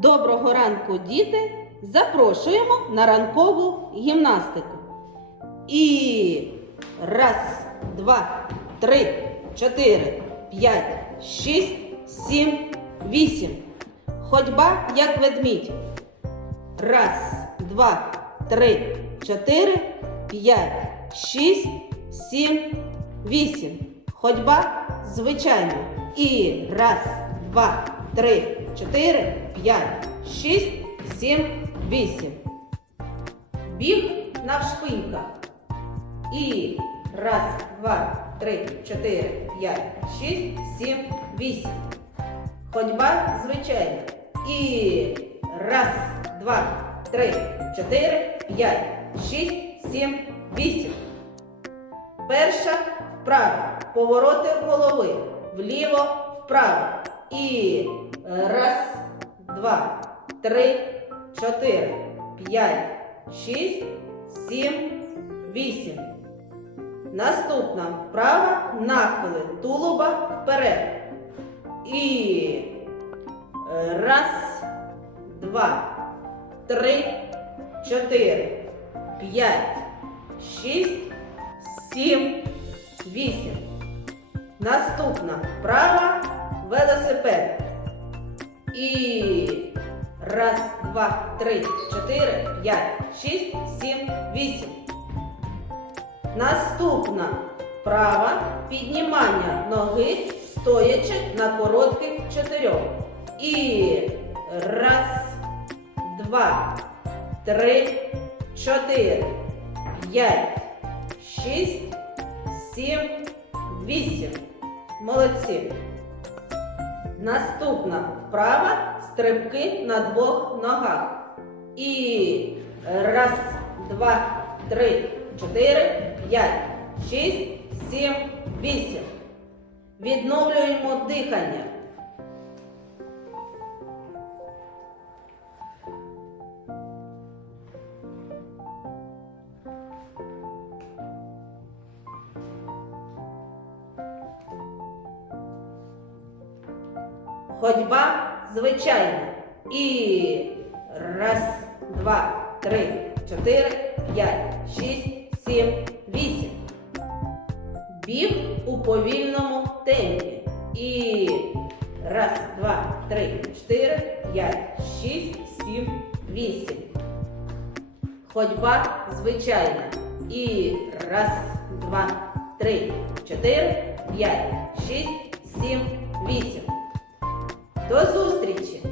Доброго ранку, діти! Запрошуємо на ранкову гімнастику. І раз, два, три, чотири, п'ять, шість, сім, вісім. Ходьба як ведмідь. Раз, два, три, чотири, п'ять, шість, сім, вісім. Ходьба звичайна. І раз, два, три, чотири, п'ять, шість, сім, вісім. Біг навшпиньках. І раз, два, три, чотири, п'ять, шість, сім, вісім. Ходьба звичайна. І раз, два, три, чотири, п'ять, шість, сім, вісім. Перша вправа. Повороти голови. Вліво, вправо. І раз, два, три, чотири, п'ять, шість, сім, вісім. Наступна вправа нахили тулуба вперед. І раз, два, три, чотири, п'ять, шість, сім, вісім. Наступна вправа велосипед. І раз, два, три, чотири, п'ять, шість, сім, вісім. Наступна вправа піднімання ноги, стоячи на коротких чотирьох. І раз, два, три, чотири, п'ять, шість, сім, вісім. Молодці. Наступна вправа стрибки на двох ногах. І раз, два, три, чотири, п'ять, шість, сім, вісім. Відновлюємо дихання. Ходьба звичайна. І раз, два, три, чотири, п'ять, шість, сім, вісім. Біг у повільному темпі. І раз, два, три, чотири, п'ять, шість, сім, вісім. Ходьба звичайна. І раз, два, три, чотири, п'ять, шість, сім, вісім. До зустрічі!